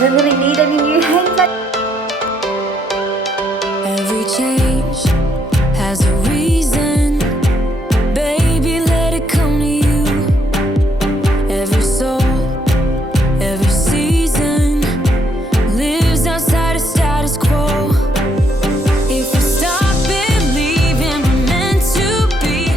don't really need any new handbags. Every change has a reason. Baby, let it come to you. Every soul, every season lives outside of status quo. If we stop believing we're meant to be,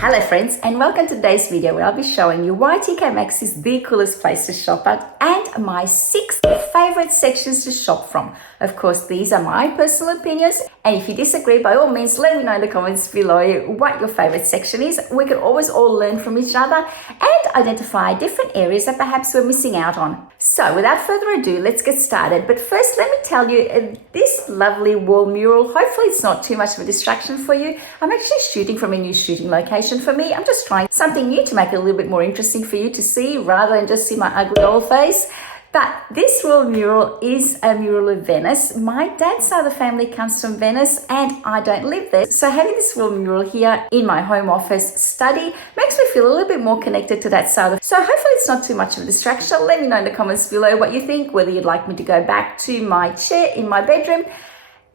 Hello friends, and welcome to today's video where I'll be showing you why TK Maxx is the coolest place to shop at and my 6 favorite sections to shop from. Of course, these are my personal opinions, and if you disagree, by all means, let me know in the comments below what your favorite section is. We can always all learn from each other and identify different areas that perhaps we're missing out on. So without further ado, let's get started. But first, let me tell you, this lovely wall mural, hopefully it's not too much of a distraction for you. I'm actually shooting from a new shooting location for me. I'm just trying something new to make it a little bit more interesting for you to see rather than just see my ugly old face. But this wall mural is a mural of Venice. My dad's side of the family comes from Venice and I don't live there. So having this wall mural here in my home office study makes me feel a little bit more connected to that side. So hopefully it's not too much of a distraction. Let me know in the comments below what you think, whether you'd like me to go back to my chair in my bedroom.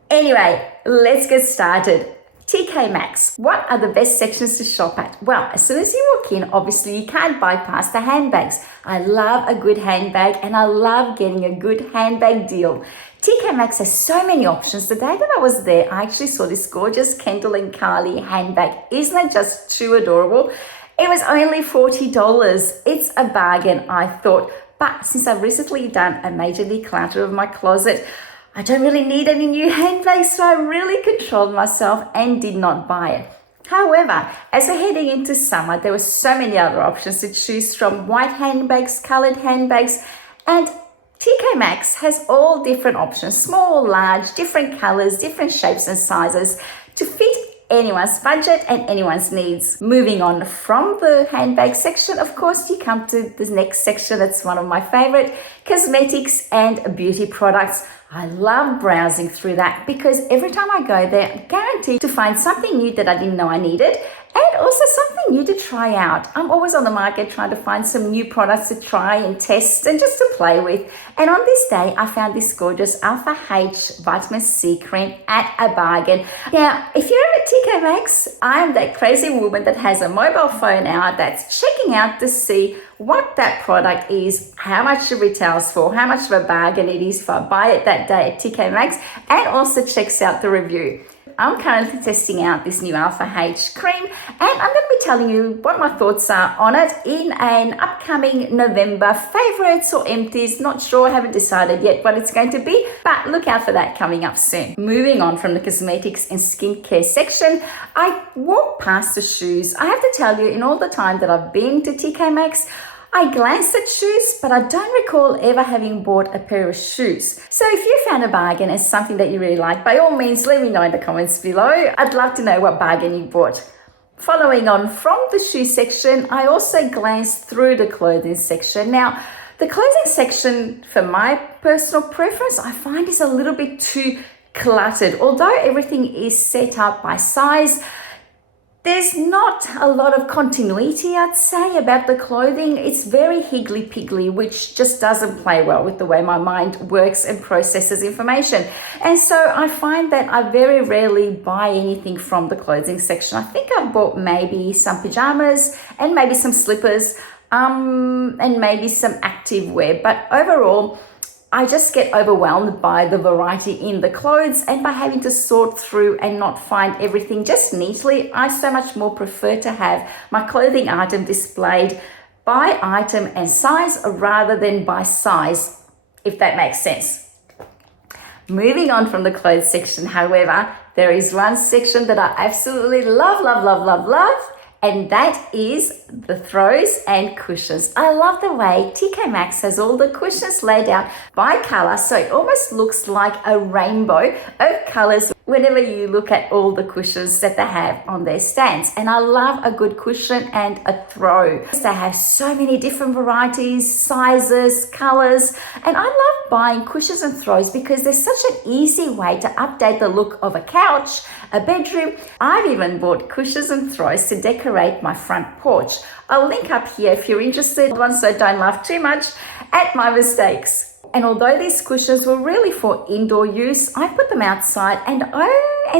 Anyway, let's get started. TK Maxx. What are the best sections to shop at? Well, as soon as you walk in, obviously you can't bypass the handbags. I love a good handbag and I love getting a good handbag deal. TK Maxx has so many options. The day that I was there, I actually saw this gorgeous Kendall and Carly handbag. Isn't it just too adorable? It was only $40. It's a bargain, I thought. But since I've recently done a major declutter of my closet, I don't really need any new handbags, so I really controlled myself and did not buy it. However, as we're heading into summer, there were so many other options to choose from: white handbags, colored handbags, and TK Maxx has all different options, small, large, different colors, different shapes and sizes to fit anyone's budget and anyone's needs. Moving on from the handbag section, of course, you come to the next section. That's one of my favorite: cosmetics and beauty products. I love browsing through that because every time I go there, I'm guaranteed to find something new that I didn't know I needed and also something new to try out. I'm always on the market trying to find some new products to try and test and just to play with. And on this day, I found this gorgeous Alpha H Vitamin C cream at a bargain. Now, if you're at TK Maxx, I'm that crazy woman that has a mobile phone out that's checking out to see what that product is, how much it retails for, how much of a bargain it is if I buy it that day at TK Maxx, and also checks out the review. I'm currently testing out this new Alpha H cream, and I'm going to be telling you what my thoughts are on it in an upcoming November favorites or empties. Not sure, haven't decided yet what it's going to be, but look out for that coming up soon. Moving on from the cosmetics and skincare section, I walked past the shoes. I have to tell you, in all the time that I've been to TK Maxx, I glanced at shoes, but I don't recall ever having bought a pair of shoes. So if you found a bargain and something that you really like, by all means, let me know in the comments below. I'd love to know what bargain you bought. Following on from the shoe section, I also glanced through the clothing section. Now, the clothing section, for my personal preference, I find is a little bit too cluttered. Although everything is set up by size, there's not a lot of continuity, I'd say, about the clothing. It's very higgly-piggly, which just doesn't play well with the way my mind works and processes information. And so I find that I very rarely buy anything from the clothing section. I think I've bought maybe some pajamas and maybe some slippers, and maybe some active wear. But overall, I just get overwhelmed by the variety in the clothes and by having to sort through and not find everything just neatly. I so much more prefer to have my clothing item displayed by item and size rather than by size, if that makes sense. Moving on from the clothes section, however, there is one section that I absolutely love, and that is the throws and cushions. I love the way TK Maxx has all the cushions laid out by color, so it almost looks like a rainbow of colors whenever you look at all the cushions that they have on their stands. And I love a good cushion and a throw. They have so many different varieties, sizes, colors, and I love buying cushions and throws because there's such an easy way to update the look of a couch, a bedroom. I've even bought cushions and throws to decorate my front porch. I'll link up here if you're interested, so don't laugh too much at my mistakes. And although these cushions were really for indoor use, I put them outside, and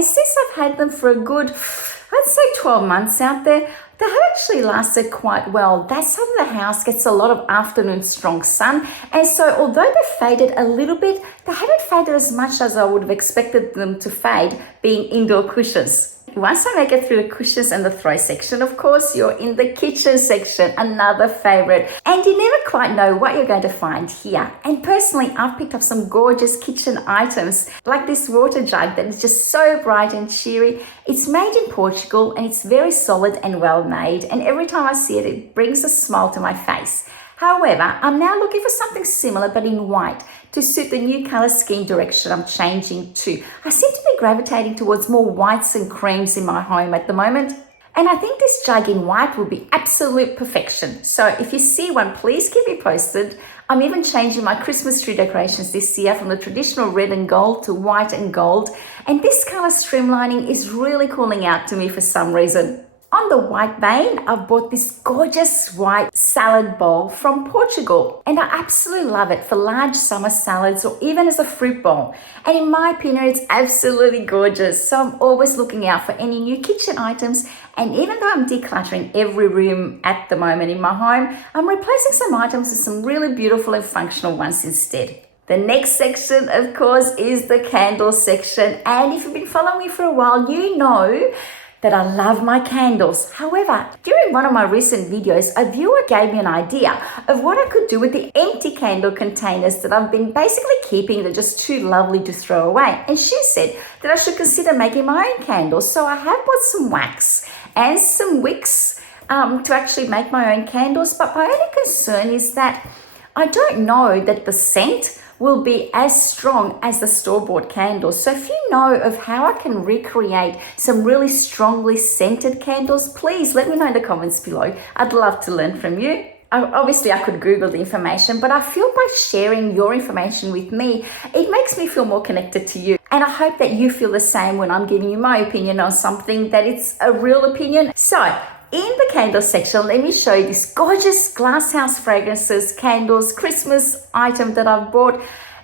since I've had them for a good, I'd say 12 months out there, they have actually lasted quite well. That side of the house gets a lot of afternoon strong sun, and so although they faded a little bit, they haven't faded as much as I would have expected them to fade being indoor cushions. Once I make it through the cushions and the throw section, of course, you're in the kitchen section, another favorite. And you never quite know what you're going to find here. And personally, I've picked up some gorgeous kitchen items, like this water jug that is just so bright and cheery. It's made in Portugal, and it's very solid and well made. And every time I see it, it brings a smile to my face. However, I'm now looking for something similar but in white to suit the new color scheme direction I'm changing to. I seem to be gravitating towards more whites and creams in my home at the moment. And I think this jug in white will be absolute perfection. So if you see one, please keep me posted. I'm even changing my Christmas tree decorations this year from the traditional red and gold to white and gold. And this color streamlining is really calling out to me for some reason. On the white vein, I've bought this gorgeous white salad bowl from Portugal, and I absolutely love it for large summer salads or even as a fruit bowl. And in my opinion, it's absolutely gorgeous. So I'm always looking out for any new kitchen items. And even though I'm decluttering every room at the moment in my home, I'm replacing some items with some really beautiful and functional ones instead. The next section, of course, is the candle section. And if you've been following me for a while, you know that I love my candles. However, during one of my recent videos, a viewer gave me an idea of what I could do with the empty candle containers that I've been basically keeping. They're just too lovely to throw away. And she said that I should consider making my own candles. So I have bought some wax and some wicks to actually make my own candles. But my only concern is that I don't know that the scent will be as strong as the store-bought candles. So if you know of how I can recreate some really strongly scented candles, please let me know in the comments below. I'd love to learn from you. Obviously, I could Google the information, but I feel by sharing your information with me, it makes me feel more connected to you. And I hope that you feel the same when I'm giving you my opinion on something, that it's a real opinion. So in the candle section, let me show you this gorgeous glasshouse fragrances, candles, Christmas item that I've bought.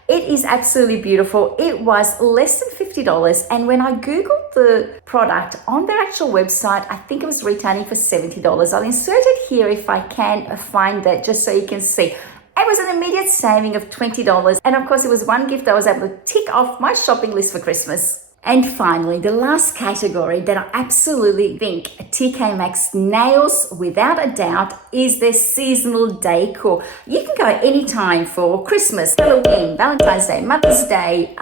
It is absolutely beautiful. It was less than $50. And when I Googled the product on their actual website, I think it was retailing for $70. I'll insert it here if I can find that, just so you can see. It was an immediate saving of $20. And of course, it was one gift I was able to tick off my shopping list for Christmas. And finally, the last category that I absolutely think TK Maxx nails without a doubt is their seasonal decor. You can go anytime for Christmas, Halloween, Valentine's Day, Mother's Day,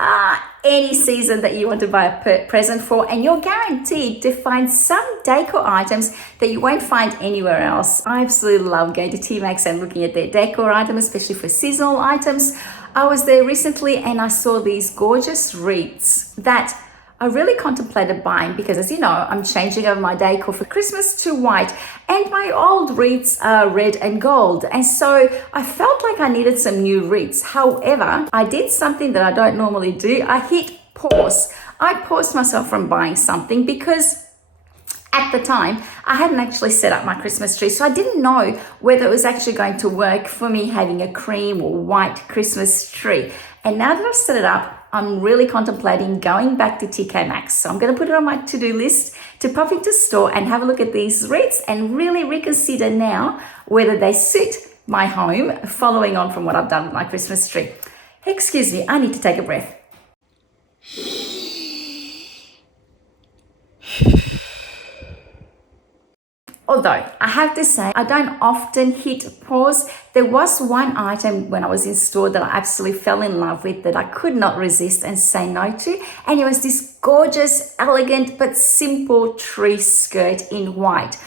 any season that you want to buy a present for, and you're guaranteed to find some decor items that you won't find anywhere else. I absolutely love going to TK Maxx and looking at their decor items, especially for seasonal items. I was there recently and I saw these gorgeous wreaths that I really contemplated buying because, as you know, I'm changing over my decor for Christmas to white, and my old wreaths are red and gold. And so I felt like I needed some new wreaths. However, I did something that I don't normally do. I hit pause. I paused myself from buying something because at the time, I hadn't actually set up my Christmas tree, so I didn't know whether it was actually going to work for me having a cream or white Christmas tree. And now that I've set it up, I'm really contemplating going back to TK Maxx. So I'm going to put it on my to-do list to pop into store and have a look at these wreaths and really reconsider now whether they suit my home, following on from what I've done with my Christmas tree. Excuse me, I need to take a breath. Although I have to say, I don't often hit pause. There was one item when I was in store that I absolutely fell in love with, that I could not resist and say no to. And it was this gorgeous, elegant, but simple tree skirt in white.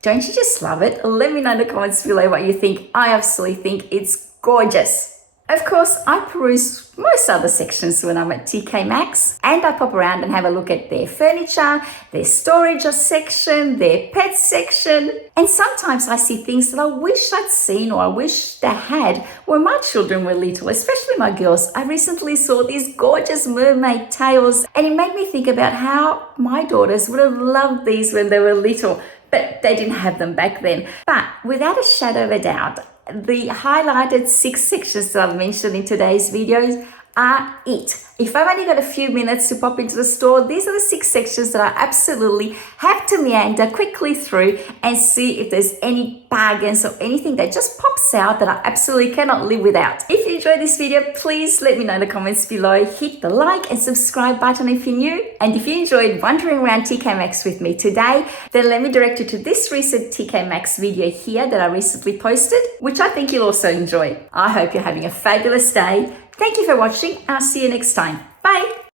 Don't you just love it? Let me know in the comments below what you think. I absolutely think it's gorgeous. Of course, I peruse most other sections when I'm at TK Maxx, and I pop around and have a look at their furniture, their storage section, their pet section. And sometimes I see things that I wish I'd seen or I wish they had when my children were little, especially my girls. I recently saw these gorgeous mermaid tails, and it made me think about how my daughters would have loved these when they were little, but they didn't have them back then. But without a shadow of a doubt, the highlighted 6 sections that I've mentioned in today's videos are it. If I've only got a few minutes to pop into the store, these are the 6 sections that I absolutely have to meander quickly through and see if there's any bargains or anything that just pops out that I absolutely cannot live without. If you enjoyed this video, please let me know in the comments below. Hit the like and subscribe button if you're new. And if you enjoyed wandering around TK Maxx with me today, then let me direct you to this recent TK Maxx video here that I recently posted, which I think you'll also enjoy. I hope you're having a fabulous day. Thank you for watching. I'll see you next time. Bye.